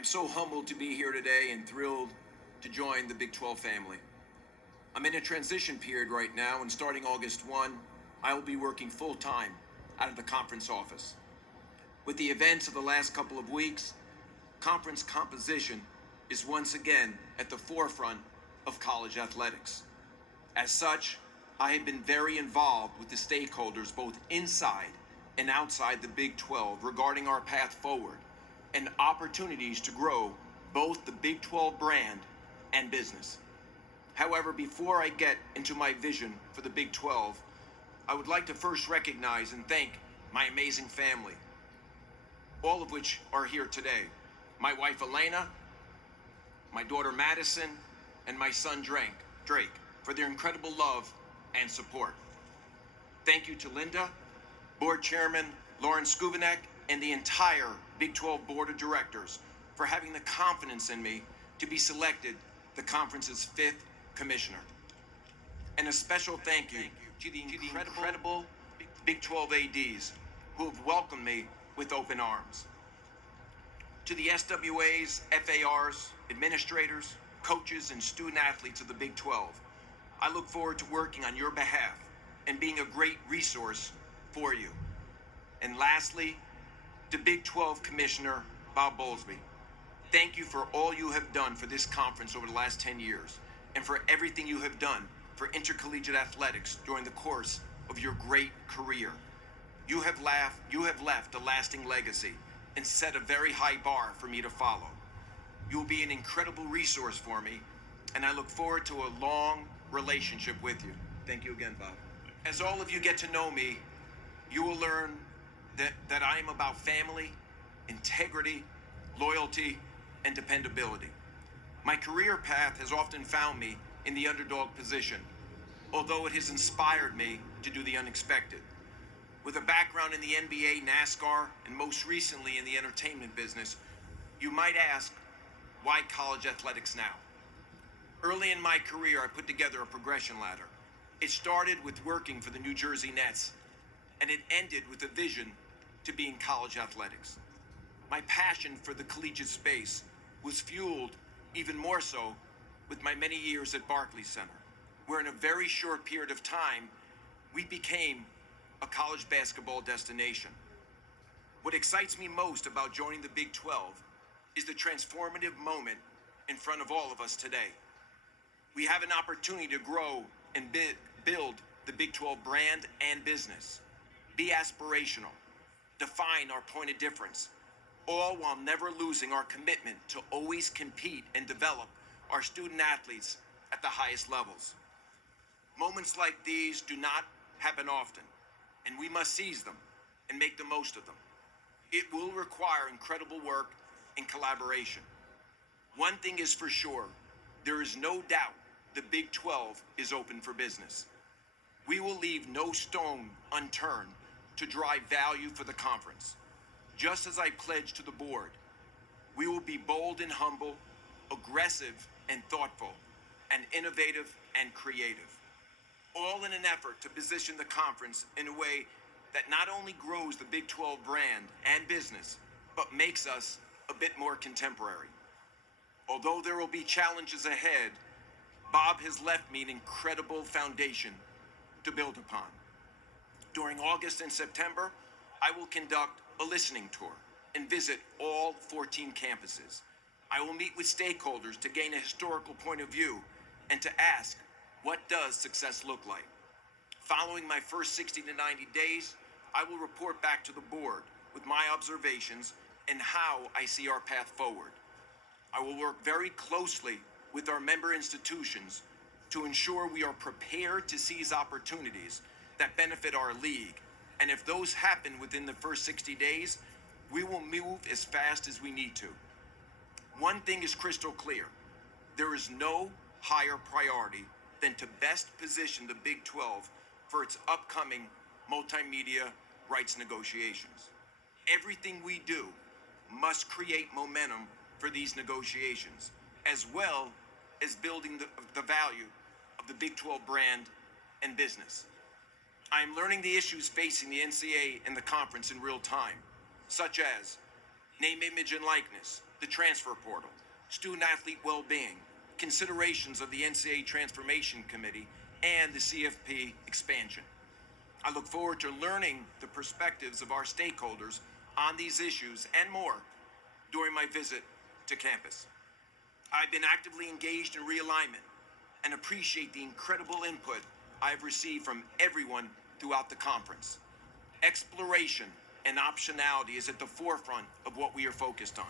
I'm so humbled to be here today and thrilled to join the Big 12 family. I'm in a transition period right now, and starting August 1, I will be working full-time out of the conference office. With the events of the last couple of weeks, conference composition is once again at the forefront of college athletics. As such, I have been very involved with the stakeholders both inside and outside the Big 12 regarding our path forward and opportunities to grow both the Big 12 brand and business. However, before I get into my vision for the Big 12, I would like to first recognize and thank my amazing family, all of which are here today. My wife Elena, my daughter Madison, and my son Drake, for their incredible love and support. Thank you to Linda, Board Chairman Lauren Skubanek, and the entire Big 12 Board of Directors for having the confidence in me to be selected the conference's 5th commissioner. And a special thank you to the incredible Big 12 ADs who have welcomed me with open arms. To the SWAs, FARs, administrators, coaches, and student athletes of the Big 12, I look forward to working on your behalf and being a great resource for you. And lastly, to Big 12 Commissioner Bob Bowlesby, thank you for all you have done for this conference over the last 10 years and for everything you have done for intercollegiate athletics during the course of your great career. You have left a lasting legacy and set a very high bar for me to follow. You will be an incredible resource for me, and I look forward to a long relationship with you. Thank you again, Bob. As all of you get to know me, you will learn that I am about family, integrity, loyalty, and dependability. My career path has often found me in the underdog position, although it has inspired me to do the unexpected. With a background in the NBA, NASCAR, and most recently in the entertainment business, you might ask, why college athletics now? Early in my career, I put together a progression ladder. It started with working for the New Jersey Nets, and it ended with a vision to be in college athletics. My passion for the collegiate space was fueled even more so with my many years at Barclays Center, where in a very short period of time, we became a college basketball destination. What excites me most about joining the Big 12 is the transformative moment in front of all of us today. We have an opportunity to grow and build the Big 12 brand and business, be aspirational, define our point of difference, all while never losing our commitment to always compete and develop our student athletes at the highest levels. Moments like these do not happen often, and we must seize them and make the most of them. It will require incredible work and collaboration. One thing is for sure, there is no doubt the Big 12 is open for business. We will leave no stone unturned to drive value for the conference. Just as I pledged to the board, we will be bold and humble, aggressive and thoughtful, and innovative and creative, all in an effort to position the conference in a way that not only grows the Big 12 brand and business, but makes us a bit more contemporary. Although there will be challenges ahead, Bob has left me an incredible foundation to build upon. During August and September, I will conduct a listening tour and visit all 14 campuses. I will meet with stakeholders to gain a historical point of view and to ask, what does success look like? Following my first 60 to 90 days, I will report back to the board with my observations and how I see our path forward. I will work very closely with our member institutions to ensure we are prepared to seize opportunities that benefit our league. And if those happen within the first 60 days, we will move as fast as we need to. One thing is crystal clear. There is no higher priority than to best position the Big 12 for its upcoming multimedia rights negotiations. Everything we do must create momentum for these negotiations, as well as building the value of the Big 12 brand and business. I am learning the issues facing the NCAA and the conference in real time, such as name, image, and likeness, the transfer portal, student-athlete well-being, considerations of the NCAA Transformation Committee, and the CFP expansion. I look forward to learning the perspectives of our stakeholders on these issues and more during my visit to campus. I've been actively engaged in realignment and appreciate the incredible input I've received from everyone throughout the conference. Exploration and optionality is at the forefront of what we are focused on.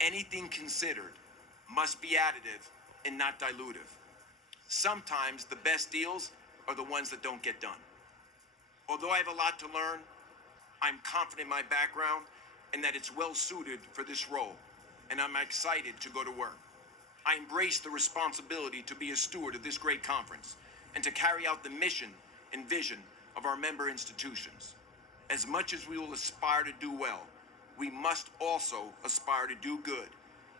Anything considered must be additive and not dilutive. Sometimes the best deals are the ones that don't get done. Although I have a lot to learn, I'm confident in my background and that it's well suited for this role, and I'm excited to go to work. I embrace the responsibility to be a steward of this great conference and to carry out the mission and vision of our member institutions. As much as we will aspire to do well, we must also aspire to do good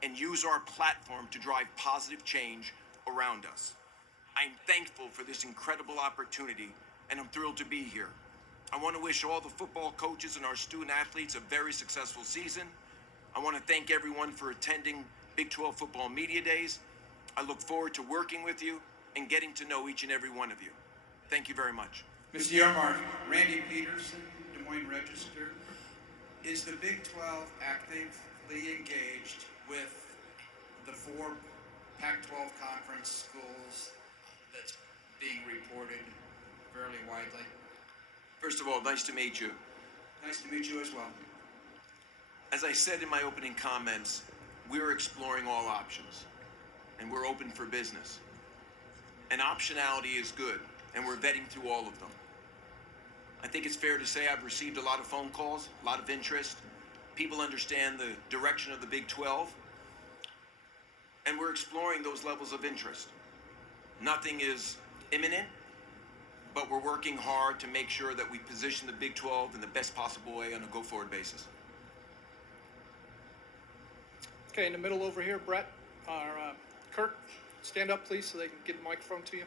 and use our platform to drive positive change around us. I'm thankful for this incredible opportunity, and I'm thrilled to be here. I want to wish all the football coaches and our student athletes a very successful season. I want to thank everyone for attending Big 12 Football Media Days. I look forward to working with you and getting to know each and every one of you. Thank you very much. Mr. Yormark, Randy Peterson, Des Moines Register. Is the Big 12 actively engaged with the 4 Pac-12 conference schools that's being reported fairly widely? First of all, nice to meet you. Nice to meet you as well. As I said in my opening comments, we're exploring all options, and we're open for business. And optionality is good, and we're vetting through all of them. I think it's fair to say I've received a lot of phone calls, a lot of interest. People understand the direction of the Big 12, and we're exploring those levels of interest. Nothing is imminent, but we're working hard to make sure that we position the Big 12 in the best possible way on a go-forward basis. Okay, in the middle over here, Brett, or Kurt, stand up, please, so they can get the microphone to you.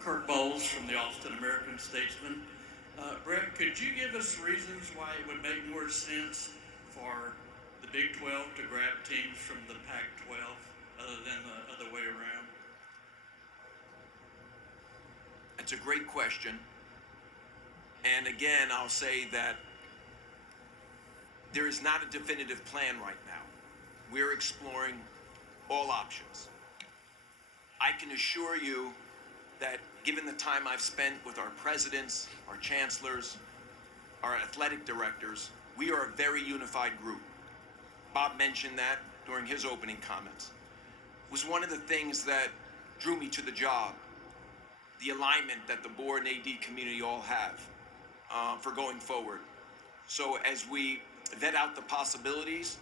Kurt Bowles from the Austin American Statesman. Brett, could you give us reasons why it would make more sense for the Big 12 to grab teams from the Pac-12 other than the other way around? That's a great question. And again, I'll say that there is not a definitive plan right now. We're exploring all options. I can assure you that given the time I've spent with our presidents, our chancellors, our athletic directors, we are a very unified group. Bob mentioned that during his opening comments. It was one of the things that drew me to the job, the alignment that the board and AD community all have for going forward. So as we vet out the possibilities,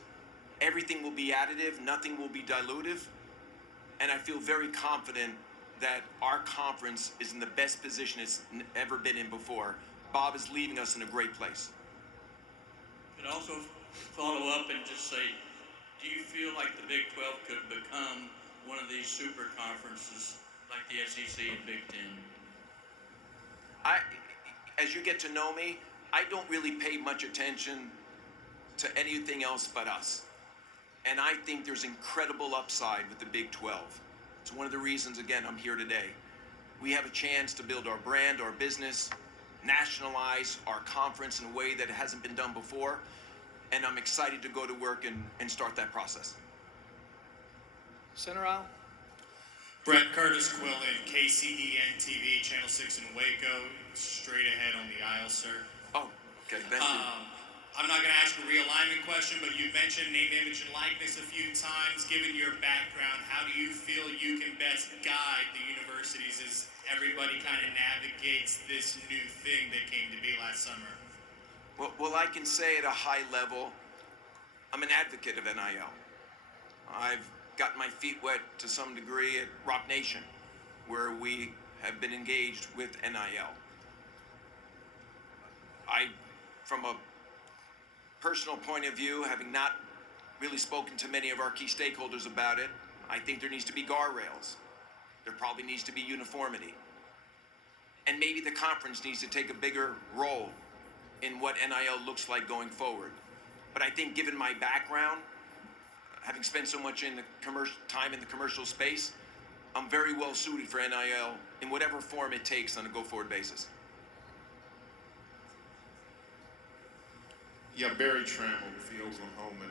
everything will be additive, nothing will be dilutive, and I feel very confident that our conference is in the best position it's ever been in before. Bob is leaving us in a great place. Could also follow up and just say, do you feel like the Big 12 could become one of these super conferences like the SEC and Big Ten? As you get to know me, I don't really pay much attention to anything else but us. And I think there's incredible upside with the Big 12. It's one of the reasons, again, I'm here today. We have a chance to build our brand, our business, nationalize our conference in a way that hasn't been done before. And I'm excited to go to work and start that process. Center aisle. Brett, Curtis Quillen, KCEN TV, Channel 6 in Waco, straight ahead on the aisle, sir. Oh, okay, thank you. I'm not going to ask a realignment question, but you mentioned name, image, and likeness a few times. Given your background, how do you feel you can best guide the universities as everybody kind of navigates this new thing that came to be last summer? Well, I can say at a high level, I'm an advocate of NIL. I've got my feet wet to some degree at Rock Nation, where we have been engaged with NIL. From a personal point of view, having not really spoken to many of our key stakeholders about it, I think there needs to be guardrails. There probably needs to be uniformity. And maybe the conference needs to take a bigger role in what NIL looks like going forward. But I think given my background, having spent so much in the time in the commercial space, I'm very well suited for NIL in whatever form it takes on a go-forward basis. Yeah, Barry Trammell with the Oklahoman.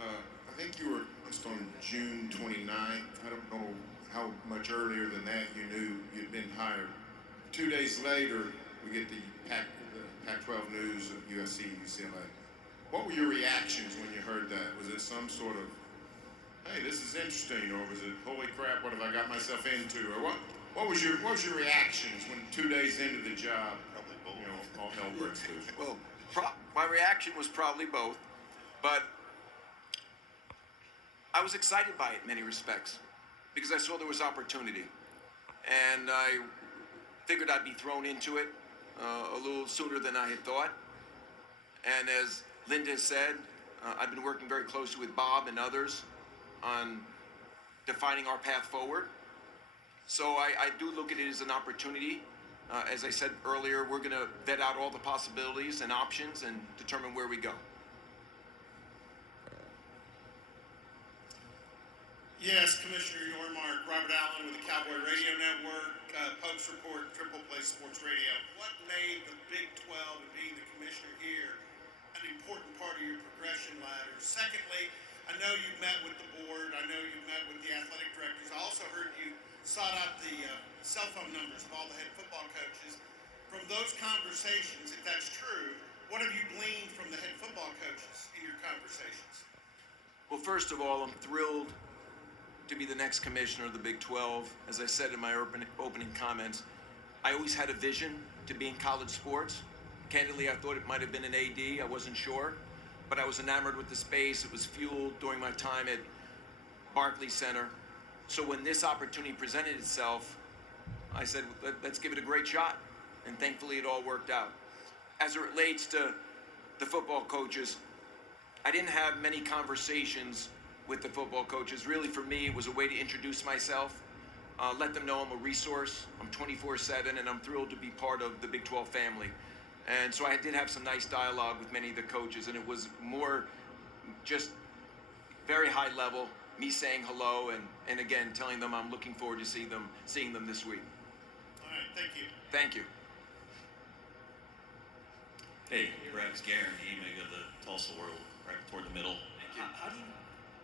I think you were just on June 29th. I don't know how much earlier than that you knew you'd been hired. 2 days later, we get the Pac-12 news of USC, UCLA. What were your reactions when you heard that? Was it some sort of, hey, this is interesting, or was it, holy crap, what have I got myself into? Or what was your reactions when 2 days into the job, you know, all hell breaks loose? Well, my reaction was probably both, but I was excited by it in many respects because I saw there was opportunity, and I figured I'd be thrown into it a little sooner than I had thought. And as Linda said, I've been working very closely with Bob and others on defining our path forward. So I do look at it as an opportunity. As I said earlier, we're going to vet out all the possibilities and options and determine where we go. Yes, Commissioner Yormark, Robert Allen with the Cowboy Radio Network, Post Report, Triple Play Sports Radio. What made the Big 12 and being the commissioner here an important part of your progression ladder? Secondly, I know you've met with the board. I know you've met with the athletic directors. I also heard you sought out the cell phone numbers of all the head football coaches. From those conversations, if that's true, what have you gleaned from the head football coaches in your conversations? Well, first of all, I'm thrilled to be the next commissioner of the Big 12. As I said in my opening comments, I always had a vision to be in college sports. Candidly, I thought it might have been an AD. I wasn't sure, but I was enamored with the space. It was fueled during my time at Barclays Center. So when this opportunity presented itself, I said, let's give it a great shot. And thankfully, it all worked out. As it relates to the football coaches, I didn't have many conversations with the football coaches. Really, for me, it was a way to introduce myself, let them know I'm a resource. I'm 24/7, and I'm thrilled to be part of the Big 12 family. And so I did have some nice dialogue with many of the coaches, and it was more just very high level, me saying hello, and again, telling them I'm looking forward to seeing them this week. All right, thank you. Thank you. Hey, Rex Guerin, Emig of the Tulsa World, right toward the middle. How do you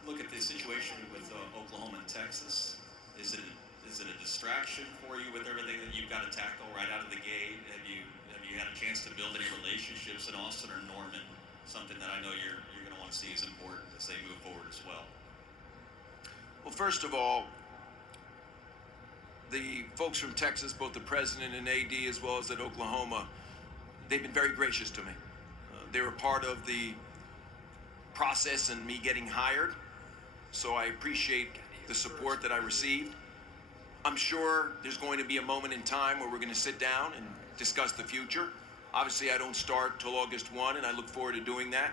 look at the situation with Oklahoma and Texas? Is it a distraction for you with everything that you've got to tackle right out of the gate? Have you had a chance to build any relationships in Austin or Norman? Something that I know you're going to want to see is important as they move forward as well. Well, first of all, the folks from Texas, both the president and AD, as well as at Oklahoma, they've been very gracious to me. They were part of the process and me getting hired, so I appreciate the support that I received. I'm sure there's going to be a moment in time where we're going to sit down and discuss the future. Obviously, I don't start till August 1, and I look forward to doing that.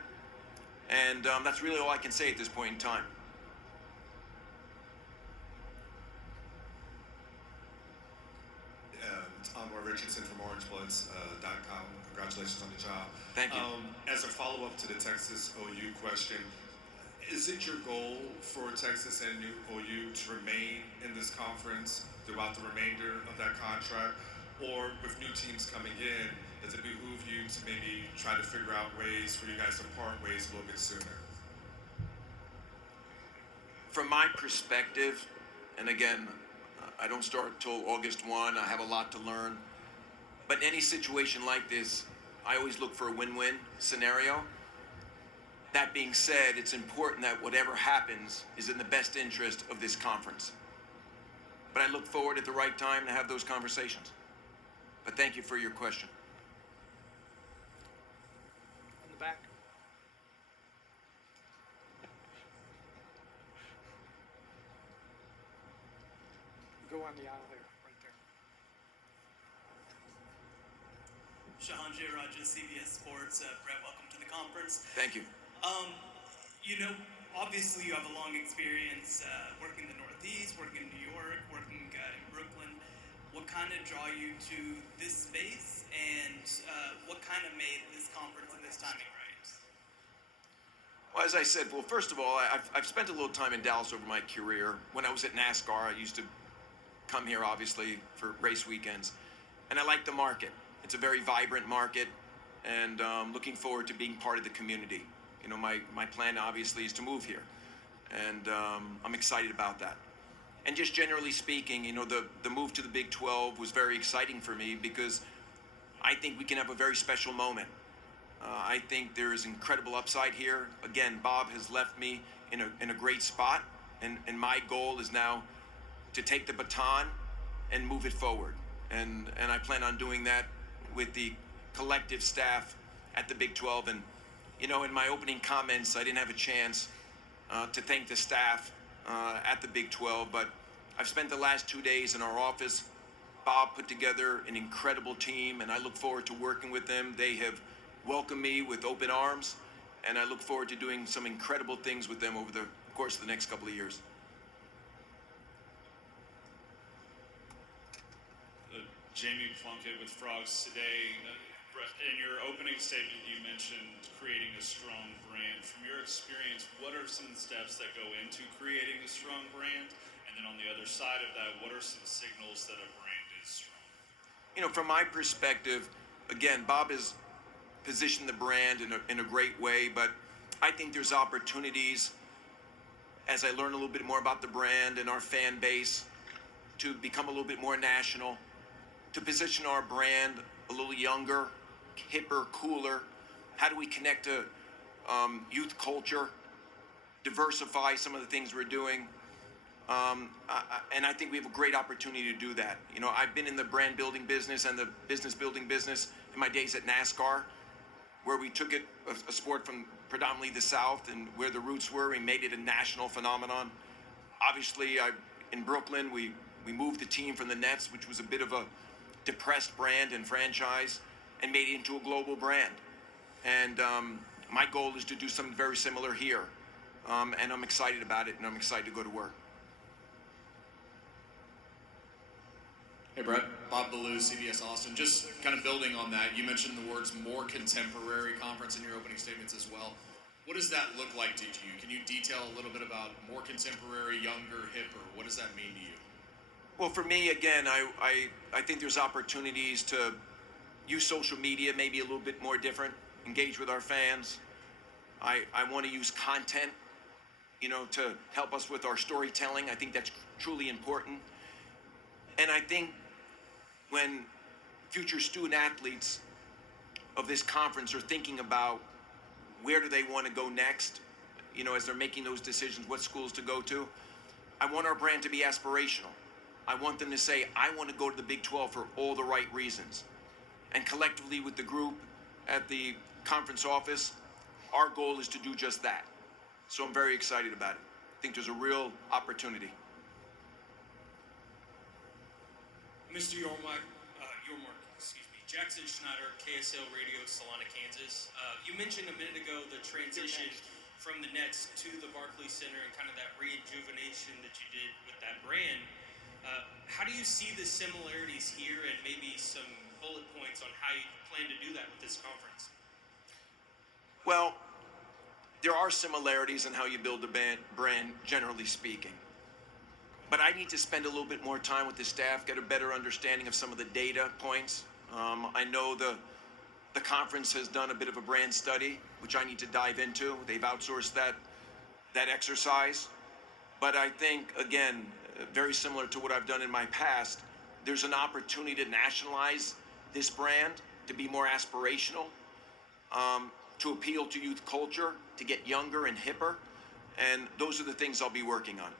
And that's really all I can say at this point in time. Tom Richardson from OrangeBloods.com. Congratulations on the job. Thank you. As a follow-up to the Texas OU question, is it your goal for Texas and OU to remain in this conference throughout the remainder of that contract? Or with new teams coming in, does it behoove you to maybe try to figure out ways for you guys to part ways a little bit sooner? From my perspective, and again, I don't start till August 1. I have a lot to learn. But in any situation like this, I always look for a win-win scenario. That being said, it's important that whatever happens is in the best interest of this conference. But I look forward at the right time to have those conversations. But thank you for your question. In the back. Go on the aisle there, right there. Shahan J. Raja, CBS Sports. Brett, welcome to the conference. Thank you. You know, obviously you have a long experience working in the Northeast, working in New York, working in Brooklyn. what kind of draw you to this space, and what kind of made this conference and this timing right? Well, as I said, well, first of all, I've spent a little time in Dallas over my career. When I was at NASCAR, I used to come here, obviously, for race weekends. And I like the market. It's a very vibrant market, and looking forward to being part of the community. You know, my plan, obviously, is to move here. And I'm excited about that. And just generally speaking, you know, the move to the Big 12 was very exciting for me because I think we can have a very special moment. I think there is incredible upside here. Again, Bob has left me in a great spot, and my goal is now to take the baton and move it forward. And I plan on doing that with the collective staff at the Big 12. And, you know, in my opening comments, I didn't have a chance to thank the staff at the Big 12, but I've spent the last 2 days in our office. Bob put together an incredible team, and I look forward to working with them. They have welcomed me with open arms, and I look forward to doing some incredible things with them over the course of the next couple of years. Jamie Plunkett with Frogs Today. In your opening statement, you mentioned creating a strong brand. From your experience, what are some steps that go into creating a strong brand? And then on the other side of that, what are some signals that a brand is strong? You know, from my perspective, again, Bob has positioned the brand in a great way, but I think there's opportunities as I learn a little bit more about the brand and our fan base to become a little bit more national, to position our brand a little younger, hipper, cooler. How do we connect to youth culture, diversify some of the things we're doing? And I think we have a great opportunity to do that. You know, I've been in the brand building business and the business building business in my days at NASCAR, where we took it, a sport from predominantly the South and where the roots were, we made it a national phenomenon. Obviously, in Brooklyn, we moved the team from the Nets, which was a bit of a depressed brand and franchise, and made it into a global brand. And my goal is to do something very similar here. And I'm excited about it, and I'm excited to go to work. Hey Brett, Bob Ballou, CBS Austin. Just kind of building on that, you mentioned the words more contemporary conference in your opening statements as well. What does that look like to you? Can you detail a little bit about more contemporary, younger, hipper? What does that mean to you? Well, for me, again, I think there's opportunities to use social media maybe a little bit more different, engage with our fans. I want to use content, you know, to help us with our storytelling. I think that's truly important. And I think when future student athletes of this conference are thinking about where do they want to go next, you know, as they're making those decisions, what schools to go to, I want our brand to be aspirational. I want them to say, I want to go to the Big 12 for all the right reasons. And collectively with the group at the conference office, our goal is to do just that. So I'm very excited about it. I think there's a real opportunity. Mr. Yormark, Jackson Schneider, KSL Radio, Salina, Kansas. You mentioned a minute ago the transition from the Nets to the Barclays Center and kind of that rejuvenation that you did with that brand. How do you see the similarities here and maybe some bullet points on how you plan to do that with this conference? Well, there are similarities in how you build a brand, generally speaking. But I need to spend a little bit more time with the staff, get a better understanding of some of the data points. I know the conference has done a bit of a brand study, which I need to dive into. They've outsourced that exercise. But I think, again, very similar to what I've done in my past, there's an opportunity to nationalize this brand, to be more aspirational, to appeal to youth culture, to get younger and hipper. And those are the things I'll be working on.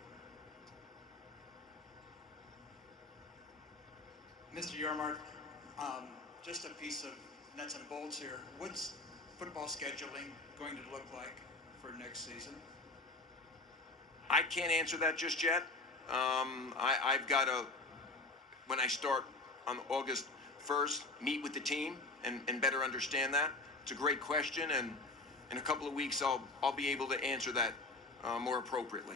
Mr. Yormark, just a piece of nuts and bolts here. What's football scheduling going to look like for next season? I can't answer that just yet. I've got to, when I start on August 1st, meet with the team and better understand that. It's a great question, and in a couple of weeks I'll be able to answer that more appropriately.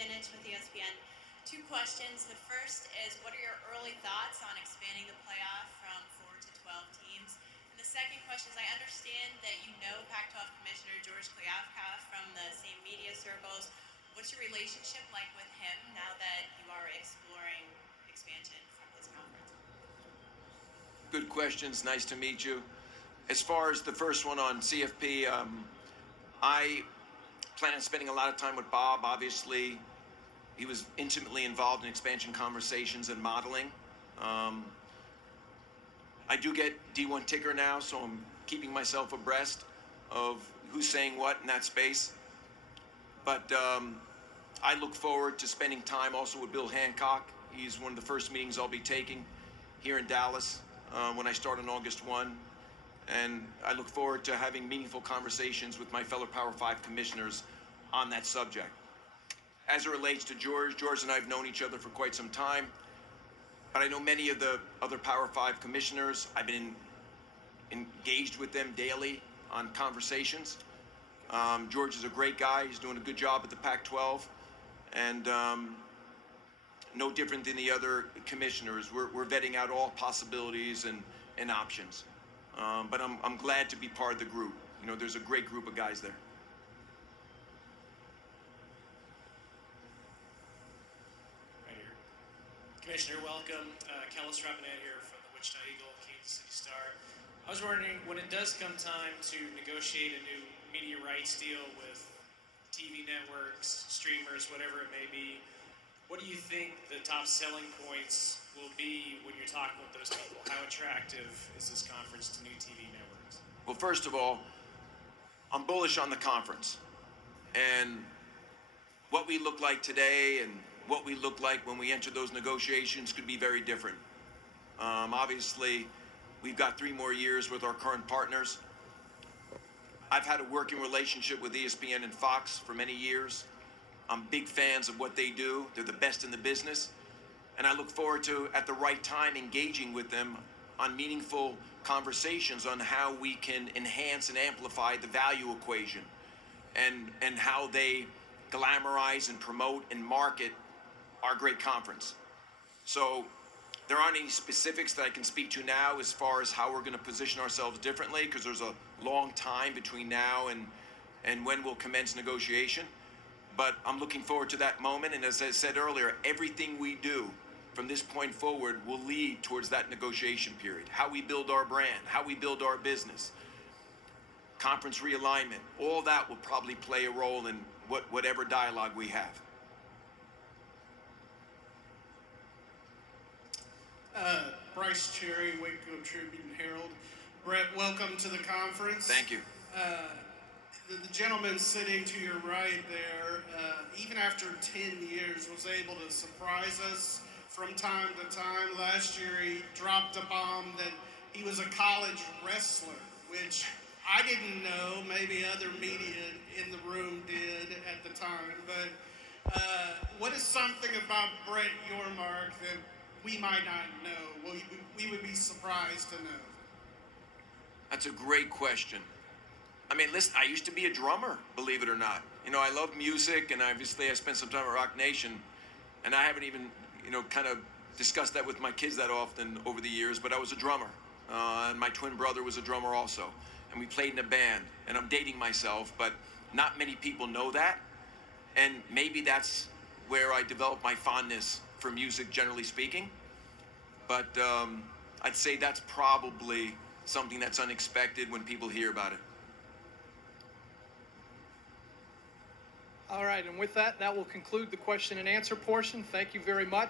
Dinich with ESPN. Two questions. The first is, what are your early thoughts on expanding the playoff from 4 to 12 teams? And the second question is, I understand that you know Pac-12 Commissioner George Kliavkoff from the same media circles. What's your relationship like with him now that you are exploring expansion from his conference? Good questions. Nice to meet you. As far as the first one on CFP, I plan on spending a lot of time with Bob. Obviously, he was intimately involved in expansion conversations and modeling. I do get D1 ticker now, so I'm keeping myself abreast of who's saying what in that space. But I look forward to spending time also with Bill Hancock. He's one of the first meetings I'll be taking here in Dallas when I start on August 1. And I look forward to having meaningful conversations with my fellow Power 5 commissioners on that subject. As it relates to George and I have known each other for quite some time, but I know many of the other Power 5 commissioners. I've been engaged with them daily on conversations. George is a great guy. He's doing a good job at the Pac-12, and no different than the other commissioners. We're vetting out all possibilities and options. But I'm glad to be part of the group. You know, there's a great group of guys there. Right here. Commissioner, welcome. Kellis Robinette here from the Wichita Eagle, Kansas City Star. I was wondering, when it does come time to negotiate a new media rights deal with TV networks, streamers, whatever it may be, what do you think the top selling points will be when you're talking with those people? How attractive is this conference to new TV networks? Well, first of all, I'm bullish on the conference. And what we look like today and what we look like when we enter those negotiations could be very different. Obviously, we've got 3 more years with our current partners. I've had a working relationship with ESPN and Fox for many years. I'm big fans of what they do. They're the best in the business. And I look forward to, at the right time, engaging with them on meaningful conversations on how we can enhance and amplify the value equation and how they glamorize and promote and market our great conference. So there aren't any specifics that I can speak to now as far as how we're going to position ourselves differently, because there's a long time between now and when we'll commence negotiation. But I'm looking forward to that moment, and as I said earlier, everything we do from this point forward will lead towards that negotiation period. How we build our brand, how we build our business, conference realignment, all that will probably play a role in whatever dialogue we have. Bryce Cherry, Waco Tribune Herald. Brett, welcome to the conference. Thank you. The gentleman sitting to your right there, even after 10 years, was able to surprise us from time to time. Last year, he dropped a bomb that he was a college wrestler, which I didn't know. Maybe other media in the room did at the time. But what is something about Brett Yormark that we might not know? Well, we would be surprised to know. That's a great question. I mean, listen, I used to be a drummer, believe it or not. You know, I love music, and obviously I spent some time at Rock Nation, and I haven't even, kind of discussed that with my kids that often over the years, but I was a drummer, and my twin brother was a drummer also, and we played in a band, and I'm dating myself, but not many people know that, and maybe that's where I developed my fondness for music, generally speaking, but I'd say that's probably something that's unexpected when people hear about it. All right, and with that, that will conclude the question and answer portion. Thank you very much.